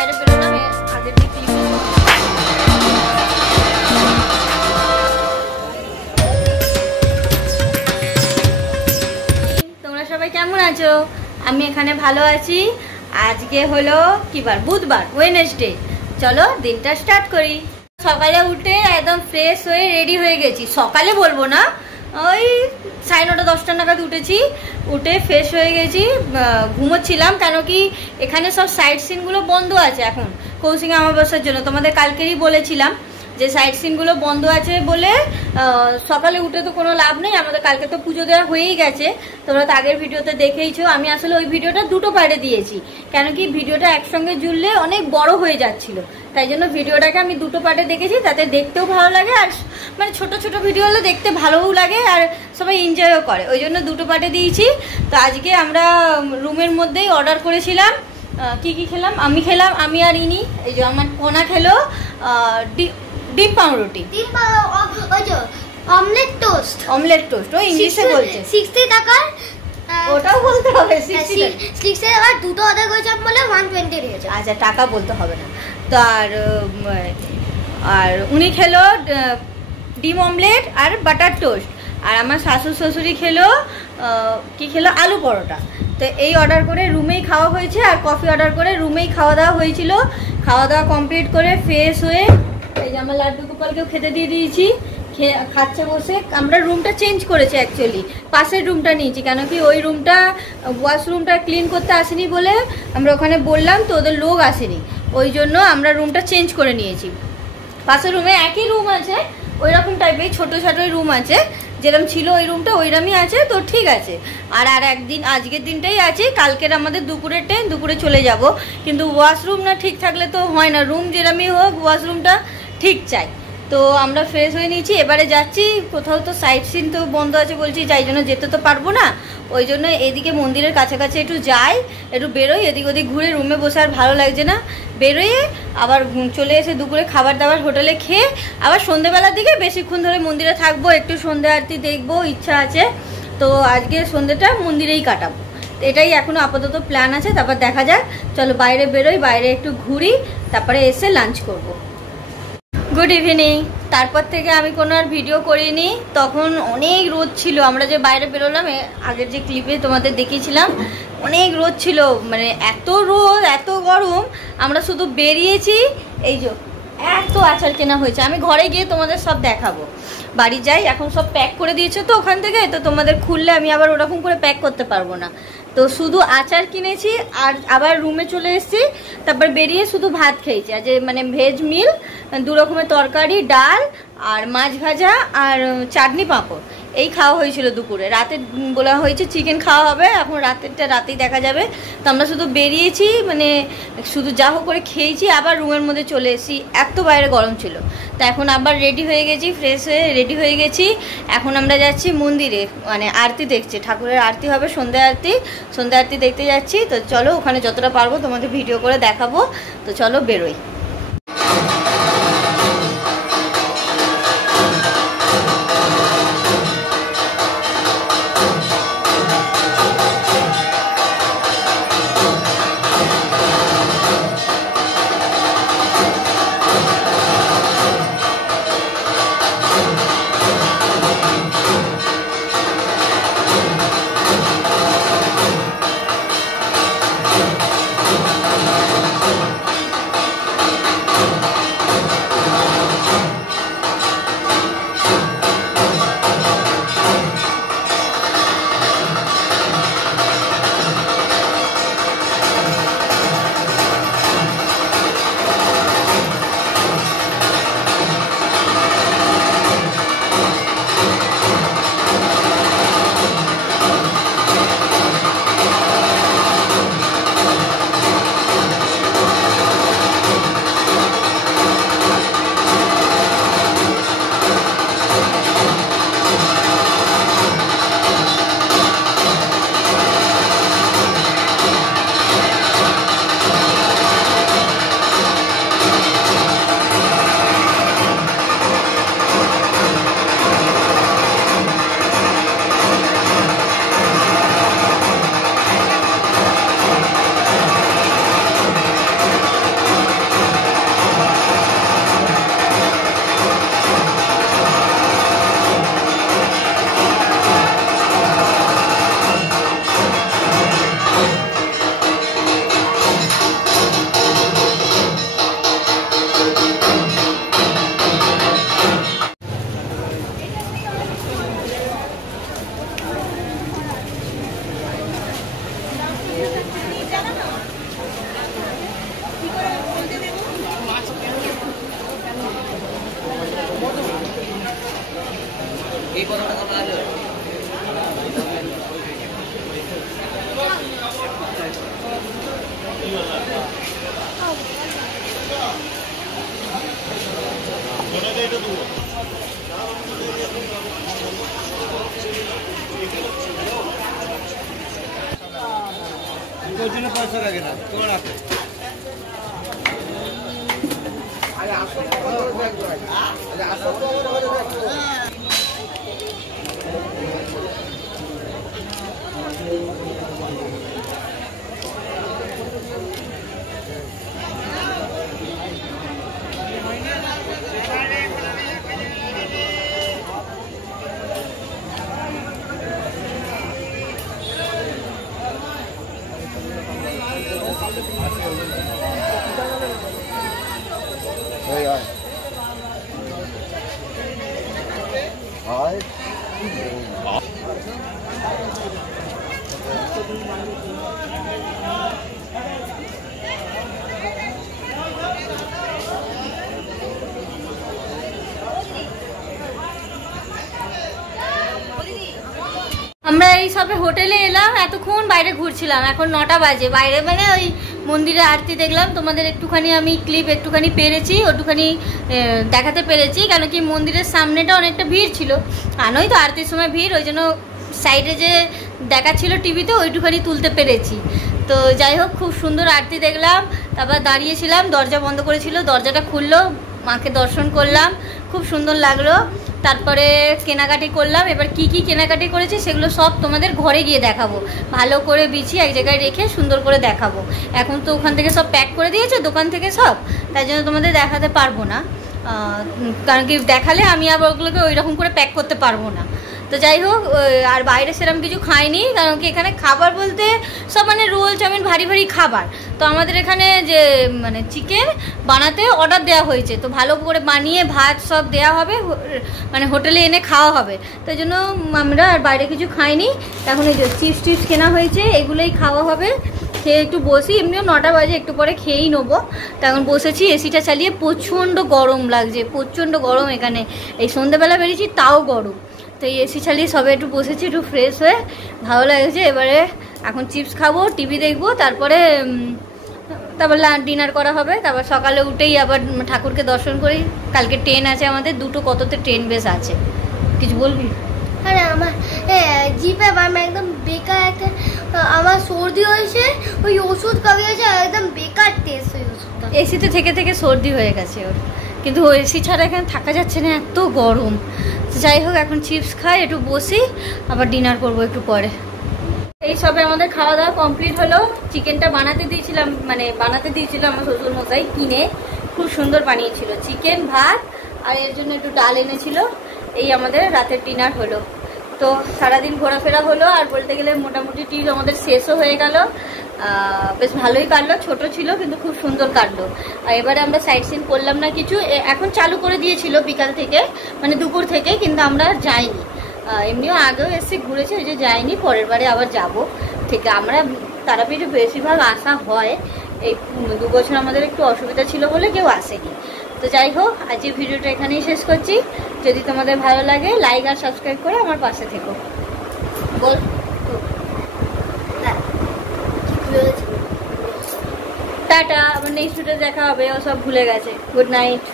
বাইরে বেরোলাম আগের যে ক্লিপ। তোমরা সবাই কেমন আছো? আমি এখানে ভালো আছি। আজকে হলো কি বার? বুধবার, ওয়েডনেসডে। চলো দিনটা স্টার্ট করি। সকালে উঠে একদম ফ্রেশ হয়ে রেডি হয়ে গেছি। সকালে বলবো না, ওই 9:30 10টা নাগাদ উঠেছি। উঠে ফ্রেশ হয়ে গেছি, ঘুমোচ্ছিলাম। কেন কি এখানে সব সাইট সিনগুলো বন্ধ আছে এখন কৌশিক অমাবস্যার জন্য। তোমাদের কালকেরই বলেছিলাম যে সাইট সিনগুলো বন্ধ আছে বলে সকালে উঠে তো কোনো লাভ নেই। আমাদের কালকে তো পুজো দেওয়া হয়েই গেছে, তোমরা তো আগের ভিডিওতে দেখেইছো। আমি আসলে ওই ভিডিওটা দুটো পার্টে দিয়েছি, কেন কি ভিডিওটা একসঙ্গে জুড়লে অনেক বড় হয়ে যাচ্ছিল। তাই জন্য ভিডিওটাকে আমি দুটো পার্টে দেখেছি, তাতে দেখতেও ভালো লাগে আর মানে ছোট ছোট ভিডিও হলে দেখতে ভালোও লাগে আর সবাই এনজয়ও করে। ওই জন্য দুটো পার্টে দিয়েছি। তো আজকে আমরা রুমের মধ্যেই অর্ডার করেছিলাম। কি কি খেলাম? আমি আর ইনি, এই যে আমার কোনা খেলো ডিম পাউরুটি, অমলেট টোস্ট। ওই ইংলিশে বলছে 60 টাকার। ওটাও বলতে হবে 60 টাকার দুটো অর্ডার করেছিলাম বলে 120 নিয়েছে। আচ্ছা, টাকা বলতে হবে না তো। আর উনি খেলো ডিম অমলেট আর বাটার টোস্ট। আর আমার শাশুড় শ্বশুরি খেলো কি খেলো? আলু পরোটা। তো এই অর্ডার করে রুমেই খাওয়া হয়েছে, আর কফি অর্ডার করে রুমেই খাওয়া দাওয়া হয়েছিল। খাওয়া দাওয়া কমপ্লিট করে ফ্রেশ হয়ে এই যে আমার লাড্ডু গোপালকেও খেতে দিয়ে দিয়েছি, খাচ্ছে বসে। আমরা রুমটা চেঞ্জ করেছি, অ্যাকচুয়ালি পাশের রুমটা নিয়েছি, কেন কি ওই রুমটা ওয়াশরুমটা ক্লিন করতে আসেনি বলে আমরা ওখানে বললাম, তো ওদের লোক আসেনি, ওই জন্য আমরা রুমটা চেঞ্জ করে নিয়েছি। পাশের রুমে একই রুম আছে, ওই রকম টাইপের ছোটো ছোটোই রুম আছে, যেরকম ছিল ওই রুমটা ওইরকমই আছে। তো ঠিক আছে। আর একদিন আজকের দিনটাই আছে, কালকের আমাদের দুপুরের ট্রেন, দুপুরে চলে যাব। কিন্তু ওয়াশরুম না ঠিক থাকলে তো হয় না, রুম যেরকমই হোক ওয়াশরুমটা ঠিক চাই। তো আমরা ফ্রেশ হয়ে নিয়েছি, এবারে যাচ্ছি কোথাও। তো সাইট সিন তো বন্ধ আছে বলছি, যাই জন্য যেতে তো পারবো না। ওই জন্য এদিকে মন্দিরের কাছাকাছি একটু যাই, একটু বেরোই, এদিক ওদিক ঘুরে। রুমে বসে আর ভালো লাগছে না, বেরোয় আবার চলে এসে দুপুরে খাবার দাবার হোটেলে খেয়ে আবার সন্ধ্যেবেলার দিকে বেশিক্ষণ ধরে মন্দিরে থাকবো, একটু সন্ধ্যে আরতি দেখবো, ইচ্ছা আছে। তো আজকে সন্ধ্যেটা মন্দিরেই কাটাবো, এটাই এখনো আপাতত প্ল্যান আছে। তারপর দেখা যাক। চলো বাইরে বেরোই, বাইরে একটু ঘুরি, তারপরে এসে লাঞ্চ করব। Good evening. তারপর থেকে আমি কোনো আর ভিডিও করিনি, তখন অনেক রোদ ছিল। আমরা যে বাইরে বেরোলাম আগের যে ক্লিপে তোমাদের দেখিয়েছিলাম, অনেক রোদ ছিল, মানে এত রোদ এত গরম। আমরা শুধু বেরিয়েছি, এই যে এত আচার কেনা হয়েছে। আমি ঘরে গিয়ে তোমাদের সব দেখাবো। বাড়ি যাই, এখন সব প্যাক করে দিয়েছে তো ওখান থেকে, তো তোমাদের খুললে আমি আবার ওরকম করে প্যাক করতে পারবো না। তো শুধু আচার কিনেছি আর আবার রুমে চলে এসেছি। তারপর বেরিয়ে শুধু ভাত খেয়েছি, আর যে মানে ভেজ মিল, 2 রকমের তরকারি, ডাল আর মাছ ভাজা আর চাটনি পাঁপড়, এই খাওয়া হয়েছিল দুপুরে। রাতে বলা হয়েছে চিকেন খাওয়া হবে, এখন রাতেরটা রাতেই দেখা যাবে। তো আমরা শুধু বেরিয়েছি, মানে শুধু যা হোক করে খেয়েছি, আবার রুমের মধ্যে চলে এসেছি, এত বাইরে গরম ছিল। তো এখন আবার রেডি হয়ে গেছি, ফ্রেশ হয়ে রেডি হয়ে গেছি। এখন আমরা যাচ্ছি মন্দিরে, মানে আরতি দেখছি, ঠাকুরের আরতি হবে, সন্ধ্যা আরতি দেখতে যাচ্ছি। তো চলো, ওখানে যতটা পারবো তোমাদের ভিডিও করে দেখাবো। তো চলো বেরোই। তোর জন্য পয়সা লাগে না তোর হাতে আরে আসো আরে আসো তো আমরা এই সবে হোটেলে এলাম, এতক্ষণ বাইরে ঘুরছিলাম, এখন 9টা বাজে। বাইরে মানে ওই মন্দিরে আরতি দেখলাম, তোমাদের একটুখানি আমি ক্লিপ একটুখানি পেরেছি, ওটুখানি দেখাতে পেরেছি, কেন কি মন্দিরের সামনেটা অনেকটা ভিড় ছিল, জানোই তো আরতির সময় ভিড়, ওই জন্য সাইডে যে দেখাচ্ছিল টিভিতে ওইটুখানি তুলতে পেরেছি। তো যাই হোক, খুব সুন্দর আরতি দেখলাম, তারপর দাঁড়িয়েছিলাম, দরজা বন্ধ করেছিল, দরজাটা খুললো, মাকে দর্শন করলাম, খুব সুন্দর লাগলো। তারপরে কেনাকাটি করলাম। এবার কি কি কেনাকাটি করেছি সেগুলো সব তোমাদের ঘরে গিয়ে দেখাবো, ভালো করে বিছিয়ে এক জায়গায় রেখে সুন্দর করে দেখাবো। এখন তো ওখান থেকে সব প্যাক করে দিয়েছে দোকান থেকে সব, তাই জন্য তোমাদের দেখাতে পারবো না, কারণ কি দেখালে আমি আবার ওগুলোকে ওই রকম করে প্যাক করতে পারবো না। তো যাই হোক, আর বাইরে সেরকম কিছু খাইনি, কারণ কি এখানে খাবার বলতে সব মানে রোল চাউমিন ভারী ভারী খাবার। তো আমাদের এখানে যে মানে চিকেন বানাতে অর্ডার দেওয়া হয়েছে, তো ভালো করে বানিয়ে ভাত সব দেওয়া হবে, মানে হোটেলে এনে খাওয়া হবে। তো জন্য আমরা আর বাইরে কিছু খাইনি। এখন এই যে চিপস টিপস কেনা হয়েছে, এগুলোই খাওয়া হবে। খেয়ে একটু বসি, এমনিও 9টা বাজে, একটু পরে খেয়েই নেবো। তো এখন বসেছি এসিটা চালিয়ে, প্রচণ্ড গরম লাগছে, প্রচণ্ড গরম এখানে। এই সন্ধ্যেবেলা বেরিয়েছি তাও গরম, তো এই এসি চালিয়ে সবে একটু বসেছি, একটু ফ্রেশ হয়ে ভালো লাগছে। এবারে এখন চিপস খাবো, টিভি দেখবো, তারপর ডিনার করা হবে। তারপর সকালে উঠেই আবার ঠাকুরকে দর্শন করি, কালকে ট্রেন আছে আমাদের, 2টো কততে ট্রেন বেশ আছে। কিছু বলবি? আরে আমার জিপে আমি একদম বেকার একটা, আমার সর্দি হয়েছে, ওই ওষুধ খাইয়েছে, একদম বেকার টেস্ট ওই ওষুধটা। এসিতে থেকে থেকে সর্দি হয়ে গেছে ওর, কিন্তু এসি ছাড়া এখানে থাকা যাচ্ছে না, এত গরম। যাই হোক, এখন চিপস খাই, একটু বসি, আবার ডিনার করবো একটু পরে। এই সবে আমাদের খাওয়া দাওয়া কমপ্লিট হলো। চিকেনটা বানাতে দিয়েছিলাম আমার শ্বশুর মশাই কিনে, খুব সুন্দর বানিয়েছিল, চিকেন ভাত, আর এর জন্য একটু ডাল এনেছিল। এই আমাদের রাতের ডিনার হলো। তো সারাদিন ঘোরাফেরা হলো, আর বলতে গেলে মোটামুটি ট্রিপ আমাদের শেষও হয়ে গেল, বেশ ভালোই কাটলো, ছোট ছিল কিন্তু খুব সুন্দর কাটলো। আর এবারে আমরা সাইট সিন করলাম না কিছু, এখন চালু করে দিয়েছিল বিকাল থেকে, মানে দুপুর থেকে, কিন্তু আমরা যাইনি। এমনিও আগেও এসে ঘুরেছি, ওই যে যাইনি, পরের বারে আবার যাব। ঠিক, আমরা তারাপীঠে বেশিরভাগ আসা হয়, এই 2 বছর আমাদের একটু অসুবিধা ছিল বলে কেউ আসেনি। তো যাই হোক, আজকের ভিডিওটা এখানেই শেষ করছি। যদি তোমাদের ভালো লাগে লাইক আর সাবস্ক্রাইব করে আমার পাশে থেকো। বল, টাটা, আবার নেক্সট ভিডিও দেখা হবে, ও সব ভুলে গেছে। Good night.